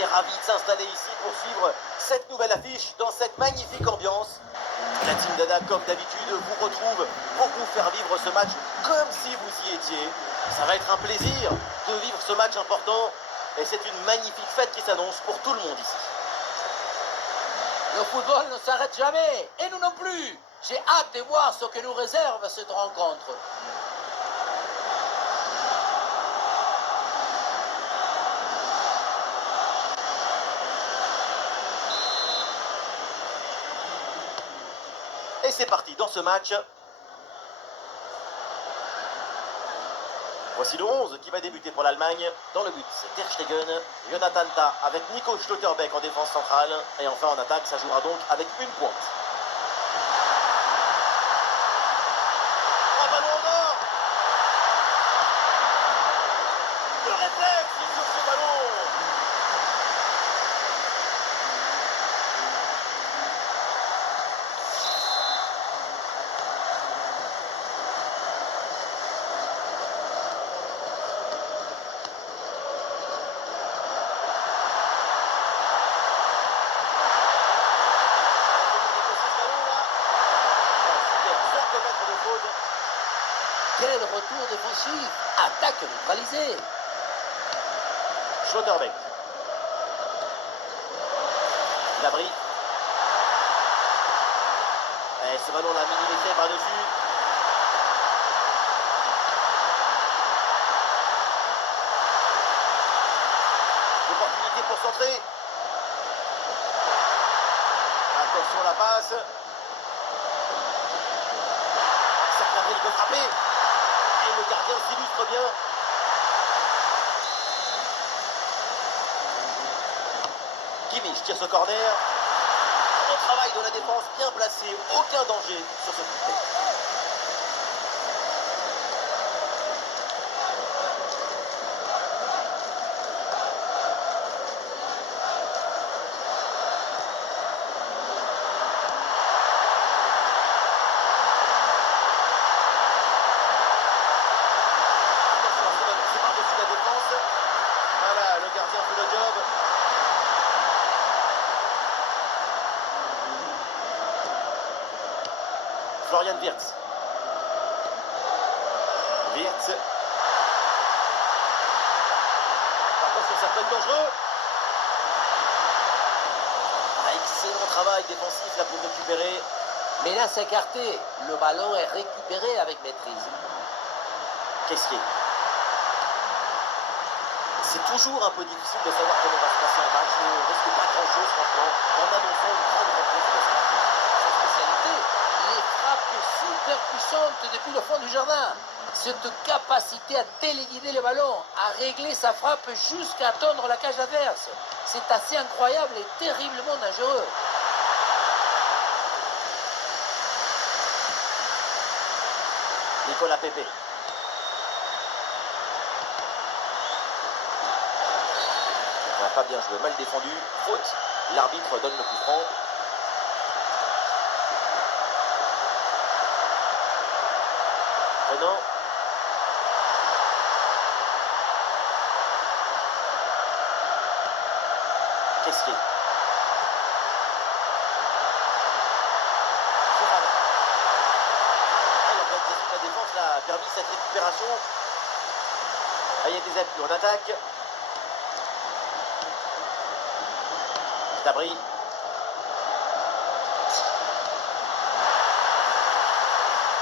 est ravi de s'installer ici pour suivre cette nouvelle affiche dans cette magnifique ambiance. La Team Dada, comme d'habitude, vous retrouve pour vous faire vivre ce match comme si vous y étiez. Ça va être un plaisir de vivre ce match important et c'est une magnifique fête qui s'annonce pour tout le monde ici. Le football ne s'arrête jamais, et nous non plus. J'ai hâte de voir ce que nous réserve cette rencontre. Et c'est parti dans ce match. Voici le 11 qui va débuter pour l'Allemagne. Dans le but, c'est Ter Stegen, Jonathan Tah avec Nico Schlotterbeck en défense centrale. Et enfin en attaque, ça jouera donc avec une pointe. Un ballon en or. Le réflexe sur ce ballon. Quel retour défensif! Attaque neutralisée! Schlotterbeck. L'abri. Et ce ballon l'a millimétré par-dessus. L'opportunité pour centrer. Attention la passe. Certains il peut frapper. Et le gardien s'illustre bien. Kimmich tire ce corner. Bon travail de la défense, bien placé, aucun danger sur ce coup. C'est par-dessus la défense. Voilà, le gardien fait le job. Florian Wirtz. Wirtz. Attention, ça peut être dangereux. Excellent travail défensif là pour récupérer. Menace écartée, le ballon est récupéré avec maîtrise. Caissier. C'est toujours un peu difficile de savoir comment va se passer un match. On ne risque pas grand-chose, franchement, en annonçant une grande rencontre de ce match. Sa spécialité, les frappes super puissantes depuis le fond du jardin. Cette capacité à téléguider le ballon, à régler sa frappe jusqu'à atteindre la cage adverse. C'est assez incroyable et terriblement dangereux. Nicolas Pepe. On n'a pas bien joué, mal défendu. Faute. L'arbitre donne le coup franc. Renan. Caissier. La défense a permis cette récupération. Ah, il y a des appuis en attaque. D'abri.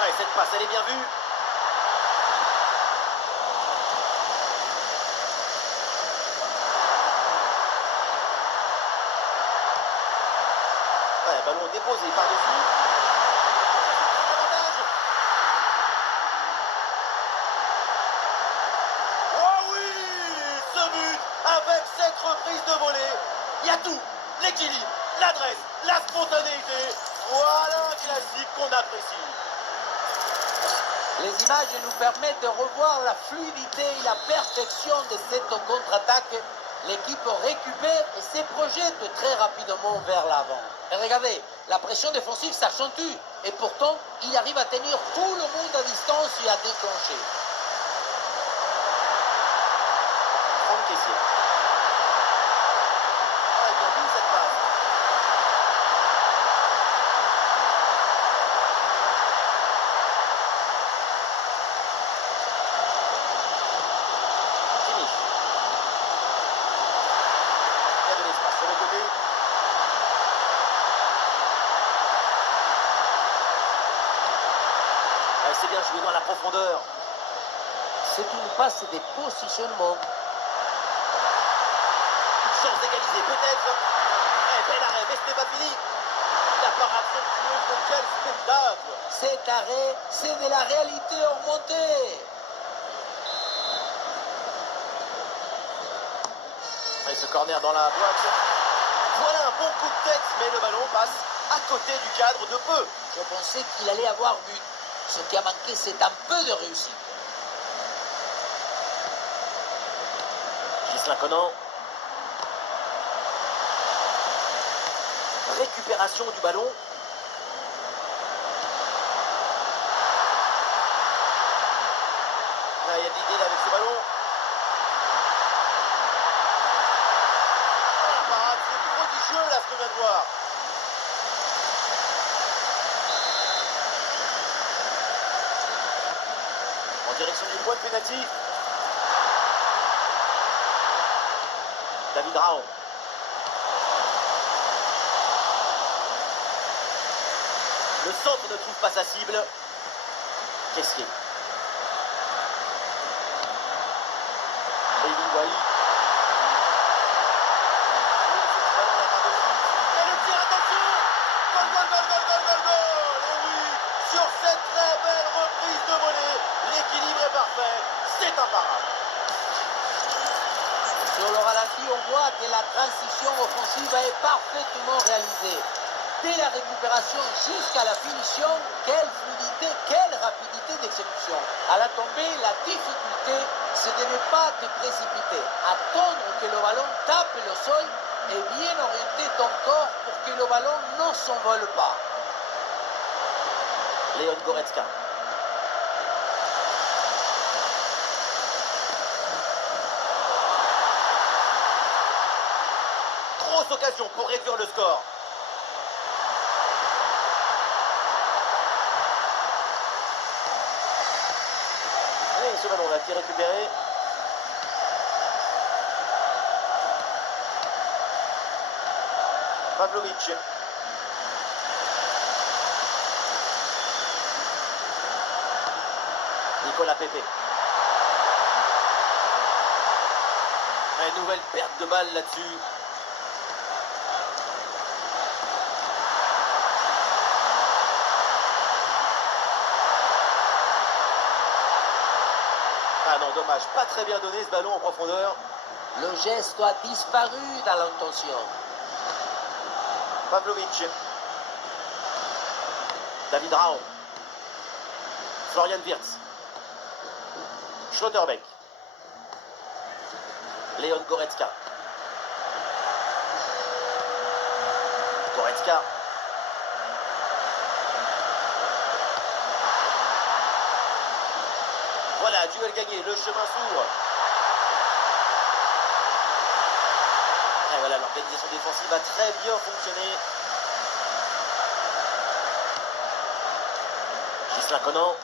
Ah, et cette passe, elle est bien vue. Ouais, ballon déposé par-dessus. Avec cette reprise de volée, il y a tout, l'équilibre, l'adresse, la spontanéité. Voilà un classique qu'on apprécie. Les images nous permettent de revoir la fluidité et la perfection de cette contre-attaque. L'équipe récupère et se projette très rapidement vers l'avant. Et regardez, la pression défensive s'accentue et pourtant, il arrive à tenir tout le monde à distance et à déclencher. Franck Caissier. profondeur. C'est une passe de positionnement. Une chance d'égaliser peut-être. Bel arrêt, mais ce n'est pas fini. La parade somptueuse de quel spectacle. Cet arrêt, c'est de la réalité augmentée. Et ce corner dans la boîte. Voilà un bon coup de tête, mais le ballon passe à côté du cadre de peu. Je pensais qu'il allait avoir but. Ce qui a manqué, c'est un peu de réussite. Ghislain Conan. Récupération du ballon. Là, il y a Didier avec ce ballon. Ah, parade, c'est prodigieux là ce qu'on vient de voir. En direction du point de pénalty. David Raon. Le centre ne trouve pas sa cible. Qu'est-ce qu'il y a? David Wally. Et le tir, attention! Goal, goal, goal, goal, goal, goal, goal! Et oui, sur cette très belle reprise de volée, l'équilibre est parfait. C'est imparable. Sur le ralenti, on voit que la transition offensive est parfaitement réalisée. Dès la récupération jusqu'à la finition, quelle fluidité, quelle rapidité d'exécution. À la tombée, la difficulté, c'est de ne pas te précipiter. Attendre que le ballon tape le sol et bien orienter ton corps pour que le ballon ne s'envole pas. Léon Goretzka. Grosse occasion pour réduire le score. Allez, ce ballon là qui est récupéré. Pavlovic. Nicolas Pepe. Une nouvelle perte de balle là-dessus. Ah non, dommage. Pas très bien donné ce ballon en profondeur. Le geste a disparu dans l'intention. Pavlovic. David Raon. Florian Wirtz. Schlotterbeck. Léon Goretzka. Goretzka. Voilà, duel gagné, le chemin s'ouvre. Et voilà, l'organisation défensive a très bien fonctionné. Ghislain Conan.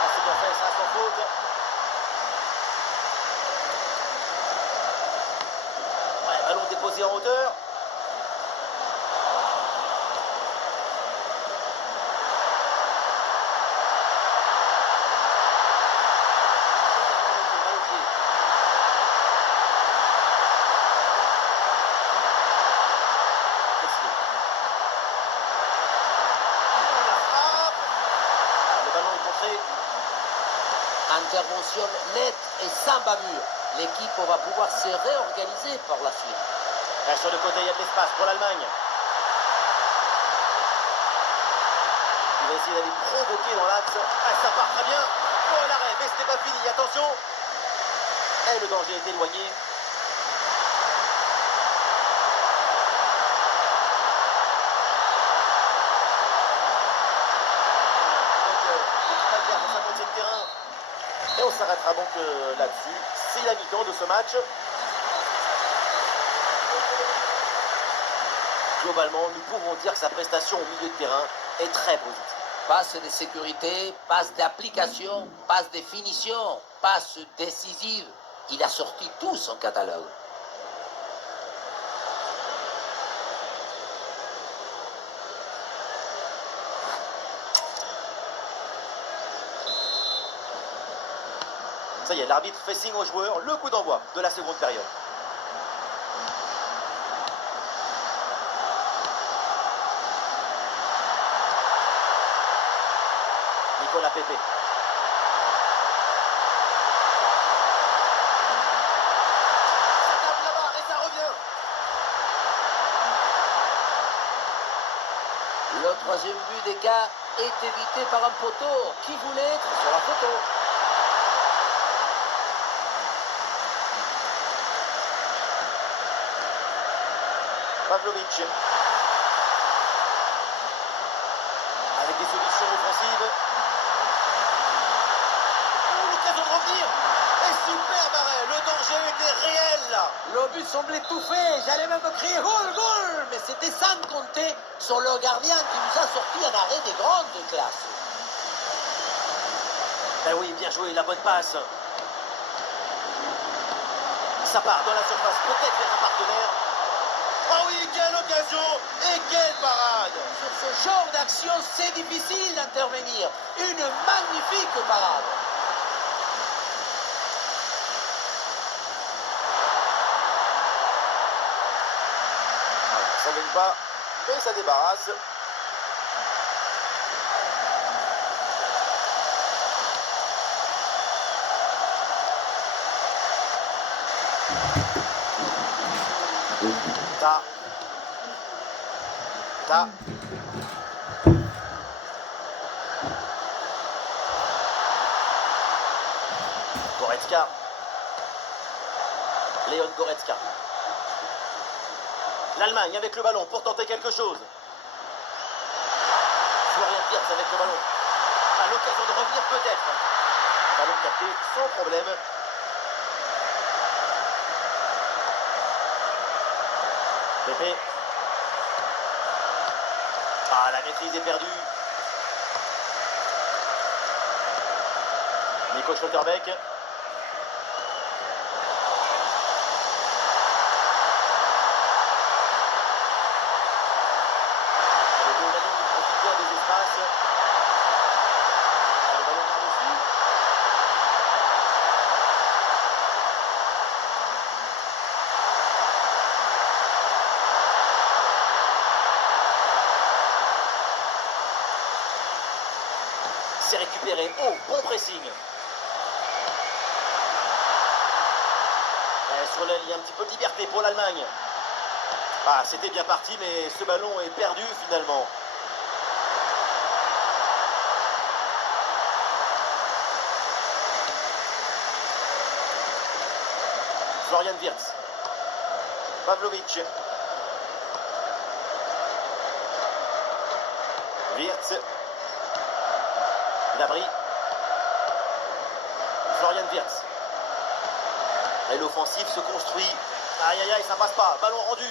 Ah, c'est bien fait, ça, sans faute. Ouais, ballon déposé en hauteur. Intervention nette et sans bavure. L'équipe va pouvoir se réorganiser par la suite. Là, sur le côté, il y a de l'espace pour l'Allemagne. Il va essayer d'aller provoquer dans l'axe. Ah, ça part très bien. Oh, l'arrêt, mais c'était pas fini. Attention. Et le danger est éloigné. Et on s'arrêtera donc là-dessus. C'est la mi-temps de ce match. Globalement, nous pouvons dire que sa prestation au milieu de terrain est très positive. Passe de sécurité, passe d'application, passe de finition, passe décisive. Il a sorti tout son catalogue. Ça y est, l'arbitre fait signe aux joueurs, le coup d'envoi de la seconde période. Nicolas Pepe. Ça tape la barre et ça revient. Le troisième but d'écart est évité par un poteau qui voulait être sur la photo. Pavlovic. Avec des solutions offensives. Oh, l'occasion de revenir. Et super arrêt. Le danger était réel là. Le but semblait tout fait. J'allais même crier goal, goal. Mais c'était sans compter sur le gardien qui nous a sorti un arrêt de grande classe. Ben oui, bien joué, la bonne passe. Ça part dans la surface, peut-être vers un partenaire. Oh oui, quelle occasion et quelle parade! Sur ce genre d'action, c'est difficile d'intervenir. Une magnifique parade. Ça ne gagne pas, mais ça débarrasse. Ta. Goretzka. Léon Goretzka. L'Allemagne avec le ballon pour tenter quelque chose. Florian Wirtz avec le ballon. À l'occasion de revenir peut-être. Ballon capté sans problème. Pepe. Ah, la maîtrise est perdue. Nico Schlotterbeck. Le Donnarumma profite bien des espaces. Le ballon par-dessus. C'est récupéré. Oh, bon pressing. Sur l'aile, il y a un petit peu de liberté pour l'Allemagne. Ah, c'était bien parti, mais ce ballon est perdu finalement. Florian Wirtz. Pavlovic. Wirtz. Gnabry. Florian Wirtz. Et l'offensive se construit. Aïe aïe aïe, ça passe pas. Ballon rendu.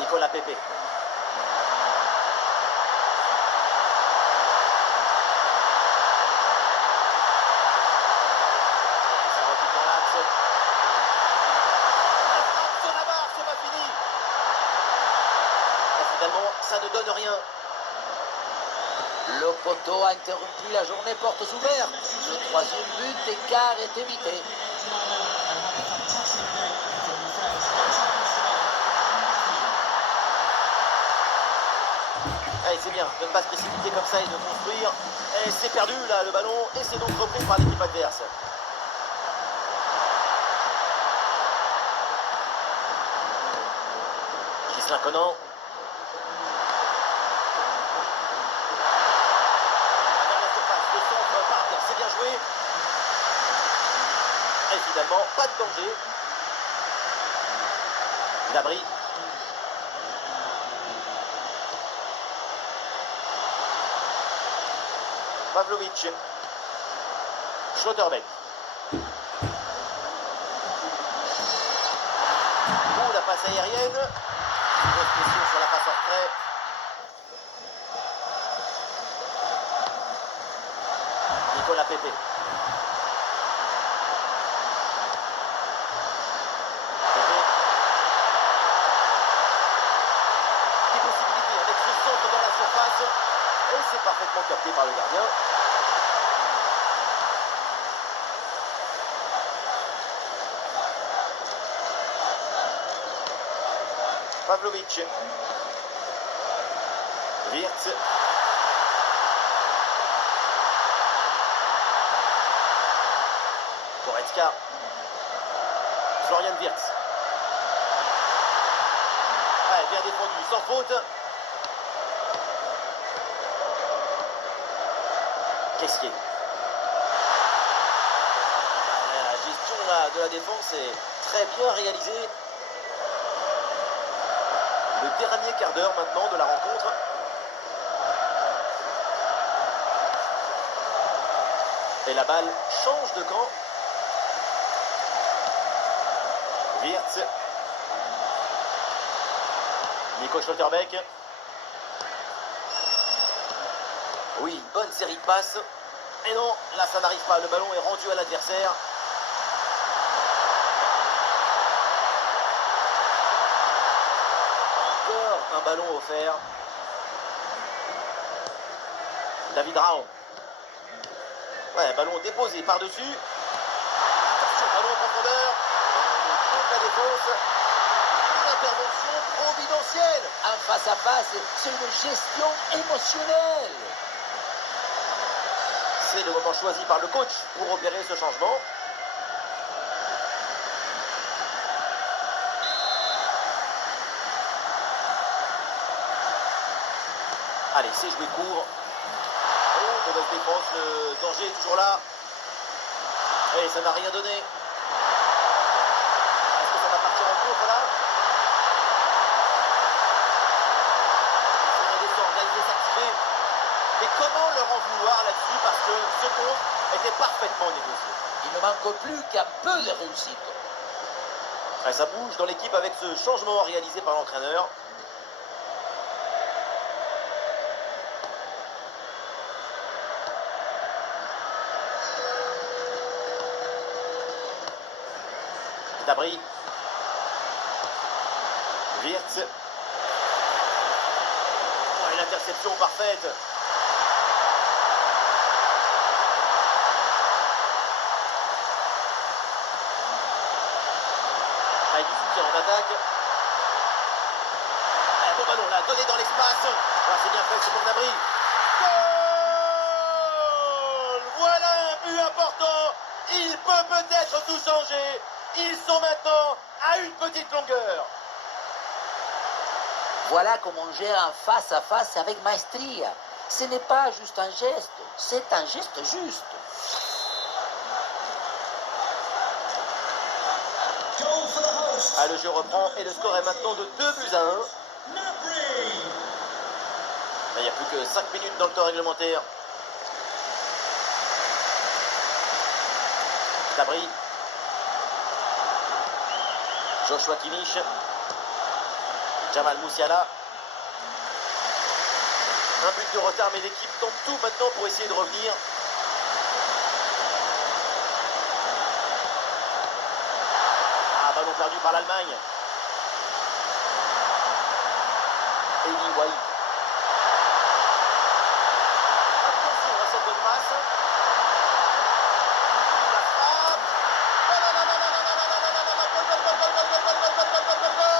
Nicolas Pepe. Ça recule dans l'axe. La frappe sur la barre, c'est pas fini. Et finalement, ça ne donne rien. Le poteau a interrompu la journée portes ouvertes. Le troisième but d'écart est évité. Allez, c'est bien de ne pas se précipiter comme ça et de construire. Et c'est perdu là, le ballon, et c'est donc repris par l'équipe adverse. Ghislain Conan. Le centre par terre, c'est bien joué. Et finalement, pas de danger. Gnabry. Pavlovic. Schlotterbeck. Oh, la passe aérienne. Grosse pression sur la passe en retrait. Nicolas Pepe. Des possibilités avec ce centre dans la surface. Et c'est parfaitement capté par le gardien. Pavlovic. Wirtz. Goretzka. Florian Wirtz. Ouais, bien défendu, sans faute. Kessier. La gestion là, de la défense est très bien réalisée. Le dernier quart d'heure maintenant de la rencontre. Et la balle change de camp. Wirtz. Nico Schlotterbeck. Oui, une bonne série de passes. Et non, là ça n'arrive pas. Le ballon est rendu à l'adversaire. Encore un ballon offert. David Raon. Ouais, ballon déposé par-dessus. Attention, ballon en profondeur. Contre la défense. Une intervention providentielle. Un face-à-face, c'est une gestion émotionnelle. C'est le moment choisi par le coach pour opérer ce changement. Allez, c'est joué court. Oh, mauvaise défense, le danger est toujours là. Et ça n'a rien donné. Est-ce que ça va partir en contre là? Il faut organiser, s'activer. Mais comment leur en vouloir là-dessus? Parce que ce contre était parfaitement négocié. Il ne manque plus qu'un peu de réussite. Ouais, ça bouge dans l'équipe avec ce changement réalisé par l'entraîneur. Dabry. Wirtz. Oh, une interception parfaite. Ah, du soutien en attaque. Ah, bon ballon là, donné dans l'espace. Ah, c'est bien fait, c'est pour Dabry. Goal! Voilà un but important. Il peut peut-être tout changer. Ils sont maintenant à une petite longueur. Voilà comment on gère un face-à-face avec maestria. Ce n'est pas juste un geste, c'est un geste juste. Ah, le jeu reprend et le score est maintenant de 2-1. Il n'y a plus que 5 minutes dans le temps réglementaire. Dabry. Joshua Kimmich. Jamal Musiala. Un but de retard, mais l'équipe tente tout maintenant pour essayer de revenir. Ah, ballon perdu par l'Allemagne. Eli Wahi. Attention à cette bonne passe. La frappe. Oh là là là là là là là là là là là là. Goal, goal, goal, goal, goal, goal, goal, goal, goal, goal, goal, goal.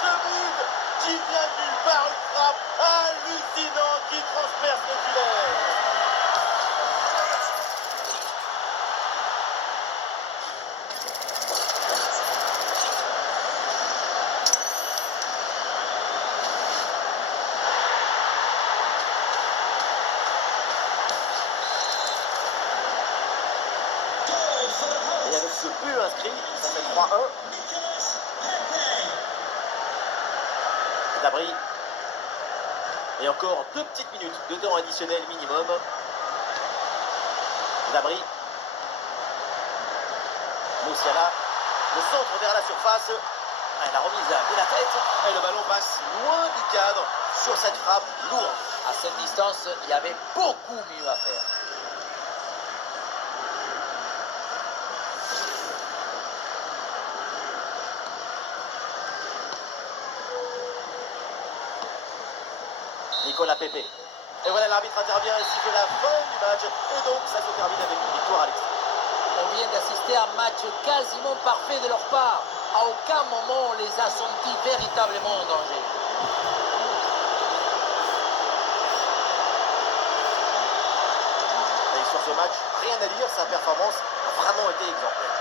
Ce but qui vient de nulle part, une frappe hallucinante qui transperce le filet. Et avec ce but inscrit, ça fait 3-1. Dabry. Et encore 2 petites minutes de temps additionnel minimum. Dabry. Musiala. Le centre vers la surface. Ah, la remise de la tête. Et le ballon passe loin du cadre sur cette frappe lourde. À cette distance, il y avait beaucoup mieux à faire. Nicolas Pepe. Et voilà, l'arbitre intervient et siffle la fin du match. Et donc, ça se termine avec une victoire à l'extérieur. On vient d'assister à un match quasiment parfait de leur part. À aucun moment on les a sentis véritablement en danger. Et sur ce match, rien à dire, sa performance a vraiment été exemplaire.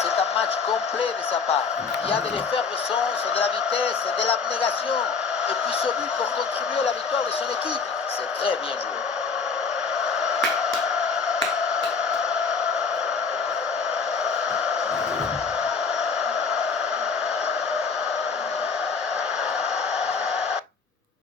C'est un match complet de sa part. Il y a de l'effervescence, de la vitesse, de l'abnégation. Et puis ce but pour contribuer à la victoire de son équipe. C'est très bien joué.